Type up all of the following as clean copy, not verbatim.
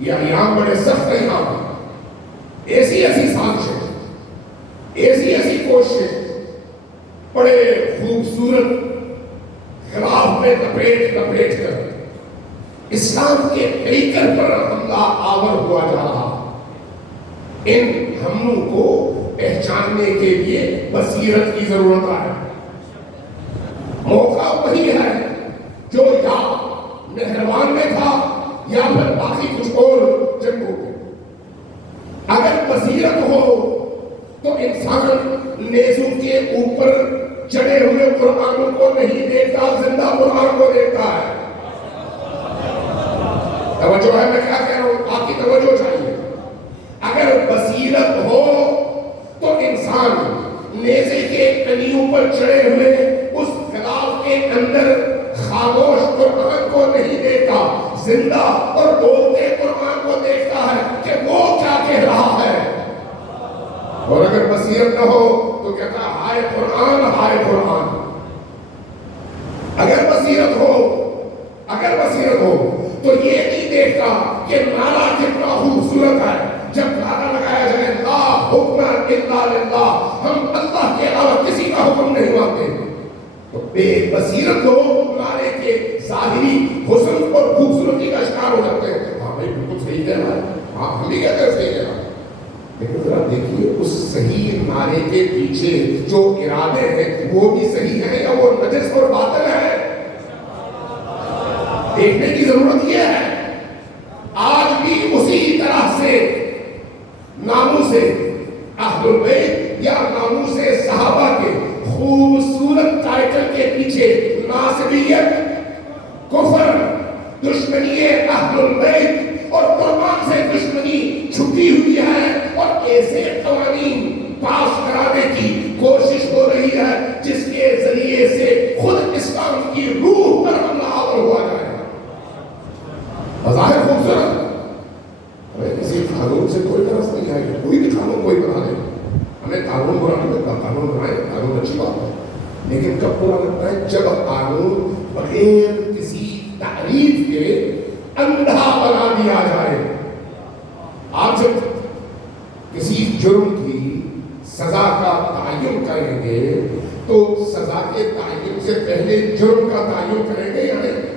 یہ ایام بڑے سخت ایام ہیں. ایسی سازشیں، ایسی کوششیں، بڑے خوبصورت خلاف میں لپیٹ کر اسلام کے پیکر پر حملہ آور ہوا جا رہا. ان حملوں کو پہچاننے کے لیے بصیرت کی ضرورت ہے. موقع وہی ہے جو یا نہروان میں تھا یا پھر باقی کچھ اور جنگوں میں. اگر بصیرت ہو تو انسان نیزوں کے اوپر چڑھے ہوئے قرآن کو نہیں دیکھتا، زندہ قرآن کو دیکھتا ہے. توجہ ہے میں کیا کہہ رہا ہوں؟ آپ کی توجہ چاہیے. اگر بصیرت ہو تو انسان نیزے کے کنیوں پر چڑھے ہوئے اس غلاف کے اندر خاموش قرآن کو نہیں دیکھتا، زندہ اور بولتے قرآن کو دیکھتا ہے کہ وہ کیا کہہ رہا ہے. اور اگر بصیرت نہ ہو تو کہتا ہے ہائے قرآن، ہائے قرآن. اگر بصیرت ہو تو یہ نہیں دیکھتا کہ نعرہ کتنا خوبصورت ہے. جب نعرہ لگایا جائے لا حکم الا للہ، ہم اللہ کے علاوہ کسی کا حکم نہیں مانتے، تو بے بصیرت لوگ نعرے کے ظاہری حسن اور خوبصورتی کا شکار ہو جاتے ہیں. ہاں بھائی بالکل صحیح کہہ رہا ہے، ہاں ہم بھی کہتے ہیں صحیح کہہ رہا ہے. لیکن ذرا دیکھیے اس صحیح نعرے کے پیچھے جو ارادے ہیں وہ بھی صحیح ہیں یا وہ نجس اور باطل ہے؟ دیکھنے کی ضرورت یہ ہے. آج بھی اسی طرح سے ناموس اہل البیت یا ناموس صحابہ کے خوبصورت ٹائٹل کے پیچھے ناصبیت، کفر، دشمنی اہل البیت اور قرآن سے دشمنی چھپی ہوئی ہے، اور ایسے قوانین پاس کرانے کی کوشش ہو رہی ہے جس کے ذریعے سے خود اسلام کی روح پر حملہ آور ہوا جائے. بظاہر خوبصورت، ہمیں کسی قانون سے کوئی طرف نہیں آئے گا. کوئی بھی قانون کوئی بنا لے، ہمیں قانون برا نہیں لگتا. قانون بنائے، قانون اچھی بات ہے، لیکن کب برا لگتا ہے؟ جب قانون بغیر کسی تعریف کے اندھا بنا دیا جائے. آپ جب کسی جرم کی سزا کا تعین کریں گے تو سزا کے تعین سے پہلے جرم کا تعین کریں گے یا نہیں؟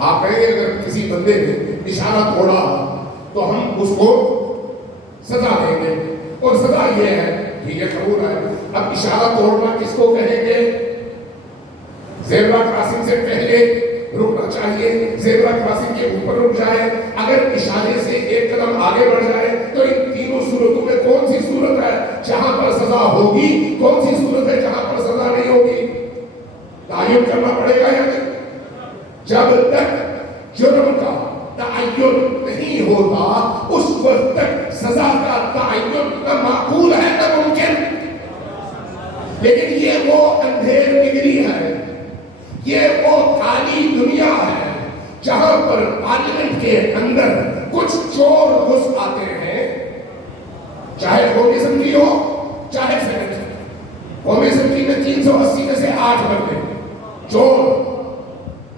آپ کہیں گے اگر کسی بندے نے اشارہ توڑا تو ہم اس کو سزا دیں گے، اور سزا یہ ہے، ٹھیک ہے قبول ہے. اب اشارہ توڑنا کس کو کہیں گے؟ زیبرا کراسنگ سے پہلے رکنا چاہیے، زیبرا کراسنگ کے اوپر رک جائے، اگر اشارے سے ایک قدم آگے بڑھ جائے. تو ان تینوں صورتوں میں کون سی صورت ہے جہاں پر سزا ہوگی، کون سی صورت ہے جہاں پر سزا نہیں ہوگی؟ تعین کرنا پڑے گا یا نہیں؟ جب تک جرم کا تعین نہیں ہوتا اس وقت تک سزا کا تعین نہ معقول ہے نہ ممکن. لیکن یہ وہ اندھیر نگری ہے، یہ وہ کالی دنیا ہے جہاں پر پارلیمنٹ کے اندر کچھ چور گھس آتے ہیں، چاہے قومی اسمبلی ہو چاہے سینٹ. قومی اسمبلی میں 380 میں سے 8 بندے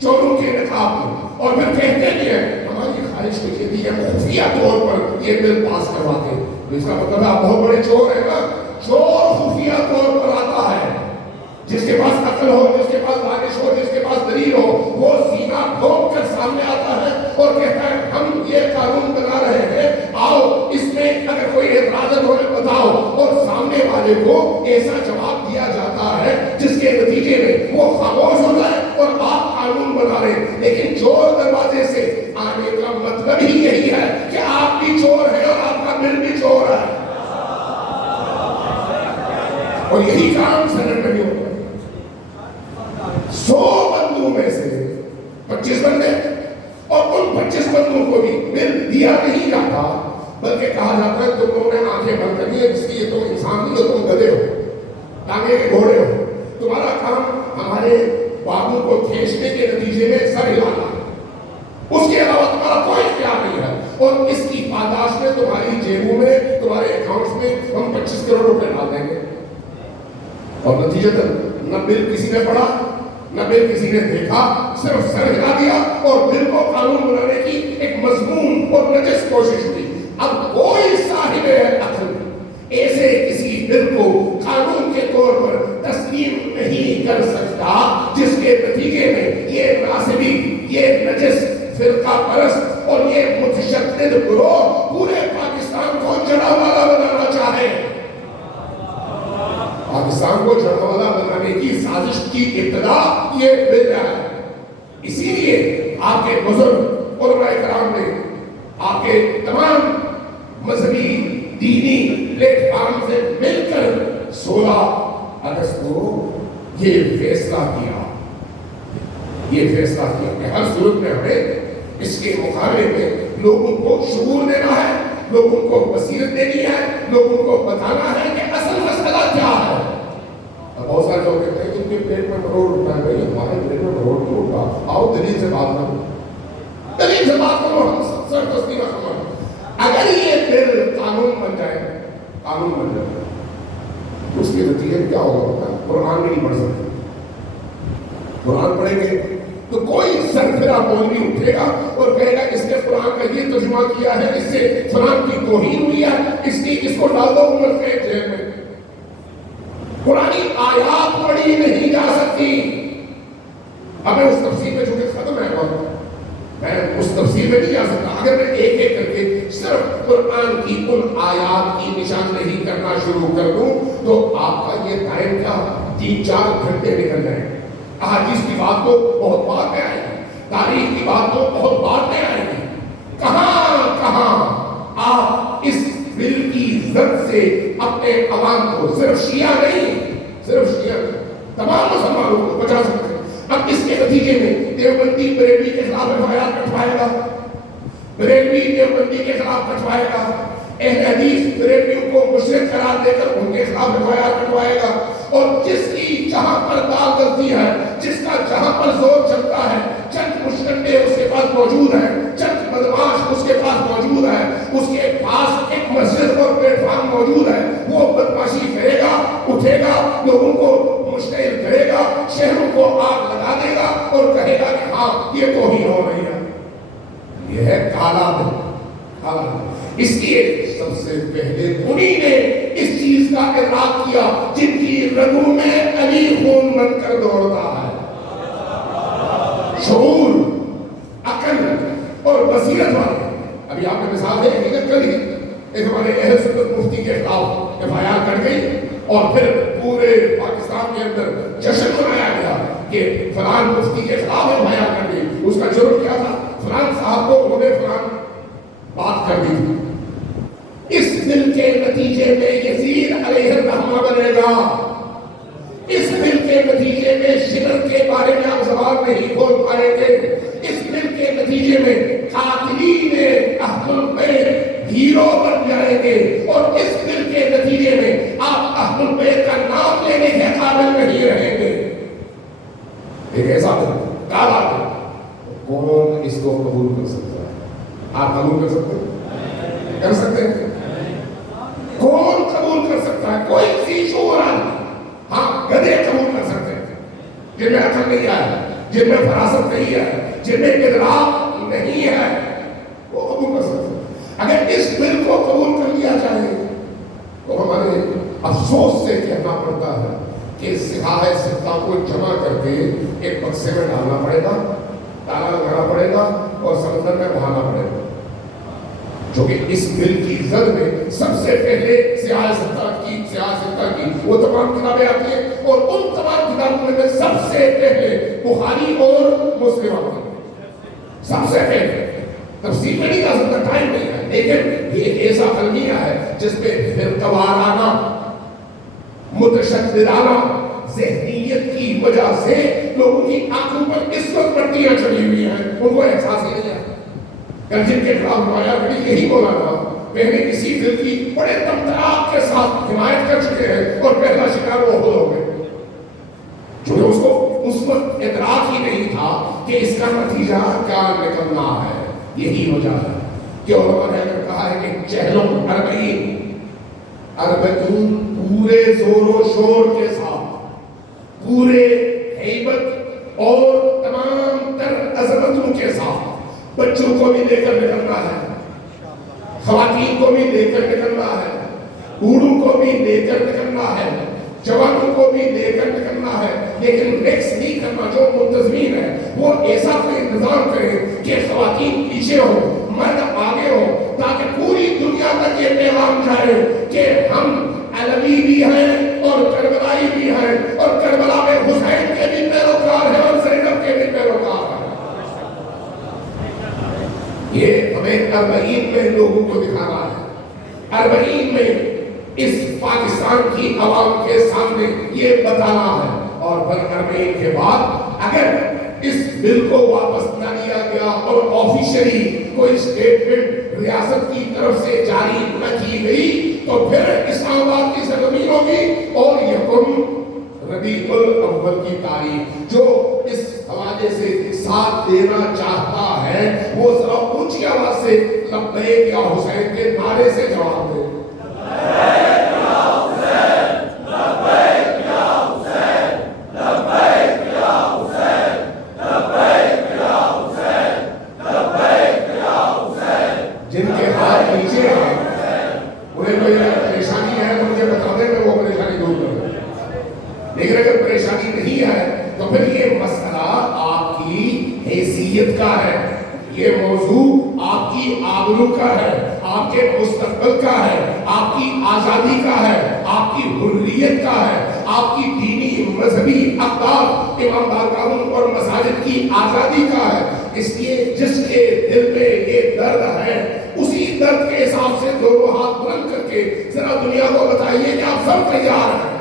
چوروں کے نقاب میں، اور پھر کہتے بھی ہیں ہماری خواہش کو یہ دی ہے خفیہ طور پر یہ بل پاس کرواتے ہیں. اس کا مطلب ہے آپ بہت بڑے چور ہیں نا. چور خفیہ طور پر آتا ہے، جس کے پاس عقل ہو، جس کے پاس دانش ہو، جس کے پاس دلیل ہو، وہ سینہ ٹھوک کر سامنے آتا ہے اور کہتا ہے ہم یہ قانون بنا رہے ہیں، آؤ اس میں اگر کوئی اعتراض ہو بتاؤ. اور سامنے والے کو ایسا جواب دیا جاتا ہے جس کے نتیجے میں وہ خاموش ہو جائے اور آپ قانون بنا رہے ہیں. لیکن چور دروازے سے آنے کا مطلب ہی یہی ہے کہ آپ بھی چور ہیں اور آپ کا بل بھی چور ہے. اور یہی کام سینٹ میں بھی ہوتا ہے. 100 بندوں میں سے 25 بندے، اور ان 25 بندوں کو بھی بل دیا نہیں جاتا، بلکہ کہا جاتا ہے تم لوگوں نے آنکھیں بند کر دی ہیں، اس لیے تم انسان نہیں ہو، تم گدھے ہو، ٹانگے کے گھوڑے ہو. تمہارا کام ہمارے بابو کو کھینچنے کے نتیجے میں سر ہلانا، اس کے علاوہ تمہارا کوئی اختیار نہیں ہے. اور اس کی پاداش میں تمہاری جیبوں میں، تمہارے اکاؤنٹس میں ہم 25 کروڑ روپے ڈال دیں گے. اور نتیجتاً نہ بل کسی نے پڑھا، نہ بل کسی نے دیکھا، صرف سر ہلا دیا اور بل کو قانون بنانے کی ایک مضمون اور کوشش ہوئی. اب کوئی صاحب عقل ایسے کسی بل کو قانون کے طور پر تسلیم نہیں کر سکتا جس کے نتیجے میں یہ ناصبی، یہ نجس فرقہ پرست اور یہ متشدد گروہ پورے پاکستان کو جڑا والا بنانا چاہے. پاکستان کو جڑا والا بنانے کی سازش کی ابتدا یہ بل ہے. اسی لیے آپ کے بزرگ علماء کرام نے آپ کے تمام مذہبی دینی پلیٹ فارم سے مل کر 16 اگست کو یہ فیصلہ کیا کہ ہر صورت میں ہمیں اس کے مقابلے میں لوگوں کو شعور دینا ہے، لوگوں کو بصیرت دینی ہے، لوگوں کو بتانا ہے کہ اصل مسئلہ کیا ہے. اب بہت سارے لوگ کہتے ہیں کہ ان کے پیٹ میں کروڑ اٹھتا ہے. بھائی ہمارے پیٹ میں کروڑ کیوں اٹھا؟ آؤ دلیل سے بات کرو، دلیل سے بات کرو. ہم سر تسلیم کرو. اگر یہ بل قانون بن جائے اس کے نتیجے میں کیا ہوگا؟ قرآن نہیں پڑھ سکتے. قرآن پڑھیں گے تو کوئی سرفرا مولوی اٹھے گا اور کہے گا اس نے قرآن کا یہ ترجمہ کیا ہے، اس سے فلاں کی توہین ہوئی ہے، اس کو ڈال دو عمر کے جیل میں. قرآنی آیات پڑھی نہیں جا سکتی. اب میں اس تفسیر میں چونکہ ختم ہے وقت، میں اس تفسیر میں نہیں جا سکتا. اگر میں ایک ایک کر کے صرف قرآن کی ان آیات کی نشاندہی کرنا شروع کر دوں تو آپ کا یہ ٹائم کا 3-4 گھنٹے نکل جائیں گے. احادیث کی بات تو بہت بعد میں آئے گی، تاریخ کی بات تو بہت بعد میں آئے گی. کہاں آپ اس بل کی زد سے اپنے عوام کو، صرف شیعہ تمام مسلمانوں کو بچا سکتے ہیں. اب اس کے نتیجے میں دیوبندی بریلوی کے خلاف FIR کٹوائے گا، بریلوی دیوبندی کے خلاف کٹوائے گا، اہل حدیث بریلویوں کو مشرک قرار دے کر ان کے خلاف FIR کٹوائے گا. اور جس کی جہاں پر دال غلطی ہے، جس کا جہاں پر زور چلتا ہے، چند مشکنڈے اس کے پاس موجود ہیں، چند بدماش اس کے پاس موجود ہے، اس کے پاس ایک مسجد اور پلیٹ فارم موجود ہے. وہ بدماشی کرے گا، اٹھے گا، لوگوں کو مشتعل کرے گا، شہروں کو آگ لگا دے گا اور کہے گا کہ ہاں یہ توہین ہو رہی ہے. یہ ہے کالا دن. اس لیے سب سے پہلے انہی نے اس چیز کا ادراک کیا جن کی رگوں میں علی خون بن کر دوڑتا ہے. شعور، عقل اور بصیرت والے. ابھی آپ نے مثال ہے کہ کل ہی ایک ہمارے اہل سنت مفتی کے خلاف FIR کٹ گئی اور پھر پورے پاکستان کے اندر جشن منایا گیا کہ فلاں مفتی کے خلاف FIR کٹ گئی. اس کا جرم کیا تھا؟ فلاں صاحب کو انہوں نے فلاں بات کر دی. اس بل کے نتیجے میں یزید علیہ الرحمہ بنے گا. اس بل کے نتیجے میں شرک کے بارے میں آپ زبان نہیں کھول پائیں گے. اس بل کے نتیجے میں قاتلین اہل البیت ہیرو بن جائیں گے اور اس بل کے نتیجے میں آپ اہل البیت کا نام لینے کے قابل نہیں رہیں گے. ایک ایسا کالا کون اس کو قبول کر سکتا ہے؟ آپ قبول کر سکتے ہیں؟ کر سکتے ہیں؟ کون قبول کر سکتا ہے؟ کوئی سی شعور آدمی. ہاں گدھے قبول کر سکتے ہیں جن میں عقل نہیں آیا، جن میں فراست نہیں ہے، جن میں ادراک نہیں ہے، وہ قبول کر سکتے ہیں. اگر اس بل کو قبول کر لیا جائے تو ہمارے افسوس سے کہنا پڑتا ہے کہ سیاہ سکہ کو جمع کر کے ایک بکسے میں ڈالنا پڑے گا، تالا لگانا پڑے گا اور سمندر میں بہانا پڑے گا. جو کہ اس بل کی زد میں سب سے پہلے سیاست کی وہ تمام کتابیں آتی ہیں اور ان تمام کتابوں میں سب سے پہلے بخاری اور مسلم آتی ہیں. سب سے پہلے تفسیر میں نہیں جا سکتا، ٹائم نہیں ہے، لیکن یہ ایسا المیہ ہے جس پہ فرقوارانہ متشددانہ ذہنیت کی وجہ سے لوگوں کی آنکھوں پر اس وقت پٹیاں چڑھی ہوئی ہیں، ان کو احساس ہی نہیں ہے. کل جن کے خلاف مایا کری یہی بولا تھا، پہلے کسی دل کی بڑے تمطراق کے ساتھ حمایت کر چکے ہیں اور پہلا شکار وہ خود ہو گئے. چونکہ اس کو اس وقت ادراک ہی نہیں تھا کہ اس کا نتیجہ کیا نکلنا ہے. یہی وجہ ہے کہ علماء نے اگر کہا ہے کہ چہلم اربعین پورے زور و شور کے ساتھ، پورے ہیبت اور تمام تر عظمتوں کے ساتھ بچوں کو بھی لے کر نکلنا ہے. خواتین کو بھی لے کر نکلنا ہے، بوڑھوں کو بھی لے کر نکلنا ہے، جوانوں کو بھی لے کر نکلنا ہے، لیکن مکس نہیں کرنا۔ جو منتظمین ہے وہ ایسا کوئی انتظام کریں کہ خواتین پیچھے ہو، مرد آگے ہو، تاکہ پوری دنیا تک یہ پیغام جائے کہ ہم علوی بھی ہیں اور کربلائی بھی ہیں، اور کربلا میں حسین کے بھی پیروکار ہیں اور زینب کے بھی پیروکار ہیں۔ یہ ہمیں 40 میں لوگوں کو دکھانا ہے، 40 میں اس پاکستان کی عوام کے سامنے یہ بتانا ہے۔ اور پھر 40 کے بعد اگر اس بل کو واپس نہ لیا گیا اور آفیشلی کوئی سٹیٹمنٹ ریاست کی طرف سے جاری نہ کی گئی تو پھر اسلام آباد کی سرزمینوں کی اور یکم ربیع الاول کی تاریخ جو اس حوالے سے ساتھ دینا چاہتا ہے وہ ذرا اونچی آواز سے لبیک یا حسین کے نعرے سے جواب دے۔ جن کے ہاتھ نیچے ہیں انہیں کوئی پریشانی ہے تو مجھے بتا دیں، میں وہ پریشانی دور کر دوں۔ لیکن اگر پریشانی نہیں ہے تو پھر یہ مسئلہ آپ کی حیثیت کا ہے، یہ موضوع آپ کی آبرو کا ہے، آپ کے مستقبل کا ہے، آپ کی آزادی کا ہے، آپ کی حریت کا ہے، آپ کی دینی مذہبی اقدار امام بارگاہوں اور مساجد کی آزادی کا ہے۔ اس لیے جس کے دل میں یہ درد ہے اسی درد کے حساب سے دونوں ہاتھ بلند کر کے ذرا دنیا کو بتائیے کہ آپ سب تیار ہیں۔